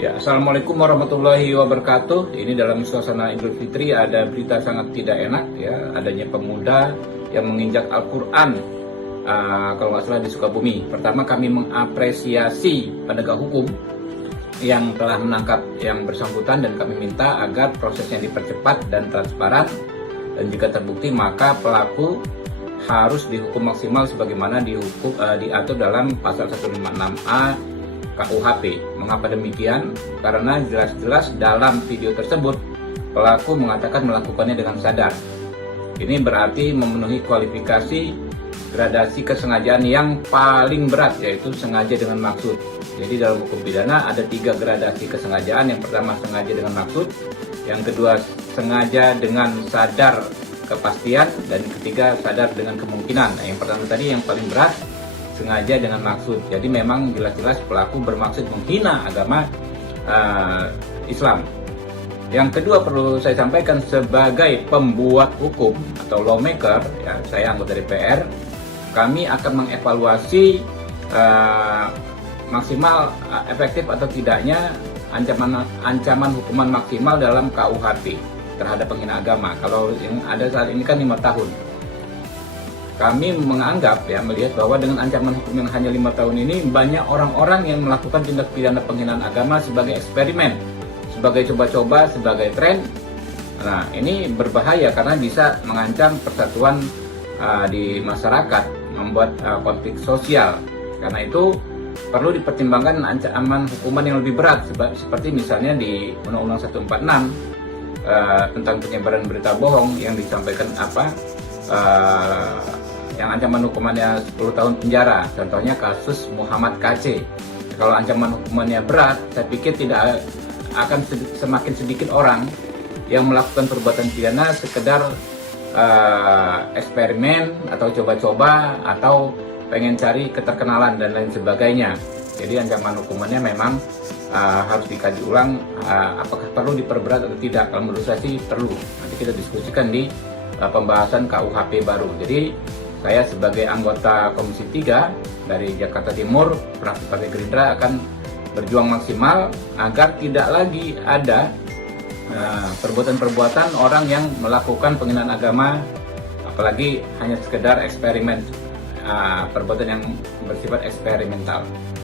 Ya, Assalamualaikum warahmatullahi wabarakatuh. Ini dalam suasana Idul Fitri ada berita sangat tidak enak ya, adanya pemuda yang menginjak Al-Quran, kalau nggak salah di Sukabumi. Pertama, kami mengapresiasi penegak hukum yang telah menangkap yang bersangkutan dan kami minta agar prosesnya dipercepat dan transparan, dan jika terbukti maka pelaku harus dihukum maksimal sebagaimana diatur dalam pasal 156A KUHP. Mengapa demikian? Karena jelas-jelas dalam video tersebut pelaku mengatakan melakukannya dengan sadar. Ini berarti memenuhi kualifikasi gradasi kesengajaan yang paling berat, yaitu sengaja dengan maksud. Jadi dalam hukum pidana ada 3 gradasi kesengajaan. Yang pertama sengaja dengan maksud, yang kedua sengaja dengan sadar kepastian, dan ketiga sadar dengan kemungkinan. Nah, yang pertama tadi yang paling berat, sengaja dengan maksud. Jadi memang jelas-jelas pelaku bermaksud menghina agama Islam. Yang kedua perlu saya sampaikan, sebagai pembuat hukum atau lawmaker, ya, saya anggota DPR, kami akan mengevaluasi maksimal efektif atau tidaknya ancaman hukuman maksimal dalam KUHP terhadap penghina agama. Kalau yang ada saat ini kan 5 tahun. Kami menganggap, ya, melihat bahwa dengan ancaman hukum yang hanya 5 tahun ini, banyak orang-orang yang melakukan tindak pidana penghinaan agama sebagai eksperimen, sebagai coba-coba, sebagai tren. Nah, ini berbahaya karena bisa mengancam persatuan di masyarakat, membuat konflik sosial. Karena itu perlu dipertimbangkan ancaman hukuman yang lebih berat, seperti misalnya di Undang-Undang 146 tentang penyebaran berita bohong yang disampaikan yang ancaman hukumannya 10 tahun penjara. Contohnya kasus Muhammad KC. Kalau ancaman hukumannya berat, saya pikir tidak akan semakin sedikit orang yang melakukan perbuatan pidana sekedar eksperimen atau coba-coba atau pengen cari keterkenalan dan lain sebagainya. Jadi ancaman hukumannya memang harus dikaji ulang, apakah perlu diperberat atau tidak. Kalau menurut saya sih perlu. Nanti kita diskusikan di pembahasan KUHP baru. Jadi saya sebagai anggota Komisi 3 dari Jakarta Timur, fraksi Partai Gerindra, akan berjuang maksimal agar tidak lagi ada perbuatan-perbuatan orang yang melakukan penghinaan agama, apalagi hanya sekedar eksperimen, perbuatan yang bersifat eksperimental.